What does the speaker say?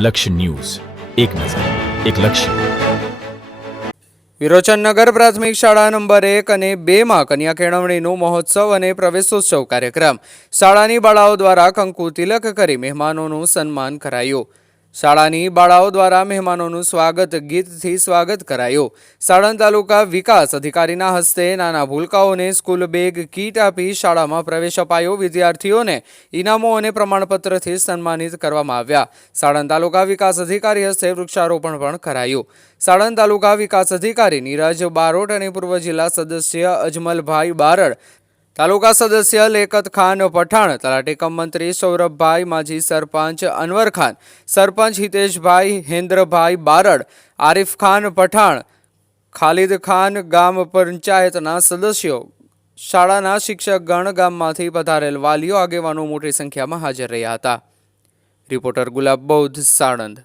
લક્ષ્ય ન્યૂઝ, એક નજર, એક લક્ષ્ય. વિરોચનનગર પ્રાથમિક શાળા નંબર 1 અને 2 માં કન્યા કેળવણીનો મહોત્સવ અને પ્રવેશોત્સવ કાર્યક્રમ. શાળાની બાળાઓ દ્વારા કંકુ તિલક કરી મહેમાનોનું સન્માન કરાયું. શાળાની બાળાઓ દ્વારા મહેમાનોનું સ્વાગત ગીતથી સ્વાગત કરાયું. સાણંદ તાલુકા વિકાસ અધિકારીના હસ્તે નાના ભૂલકાઓને સ્કૂલ બેગ કીટ આપી શાળામાં પ્રવેશ અપાયો. વિદ્યાર્થીઓને ઇનામો અને પ્રમાણપત્રથી સન્માનિત કરવામાં આવ્યા. સાણંદ તાલુકા વિકાસ અધિકારી હસ્તે વૃક્ષારોપણ પણ કરાયું. સાણંદ તાલુકા વિકાસ અધિકારી નીરજ બારોટ અને પૂર્વ જિલ્લા સદસ્ય અજમલભાઈ બારડ, તાલુકા સદસ્ય લેકત ખાન પઠાણ, તલાટી કમ મંત્રી સૌરભભાઈ, માજી સરપંચ અનવર ખાન, સરપંચ હિતેશભાઈ, હેન્દ્રભાઈ બારડ, આરિફ ખાન પઠાણ, ખાલિદ ખાન, ગામ પંચાયતના સદસ્યો, શાળાના શિક્ષકગણ, ગામમાંથી પધારેલ વાલીઓ આગેવાનો મોટી સંખ્યામાં હાજર રહ્યા હતા. રિપોર્ટર ગુલાબ બૌદ્ધ, સાણંદ.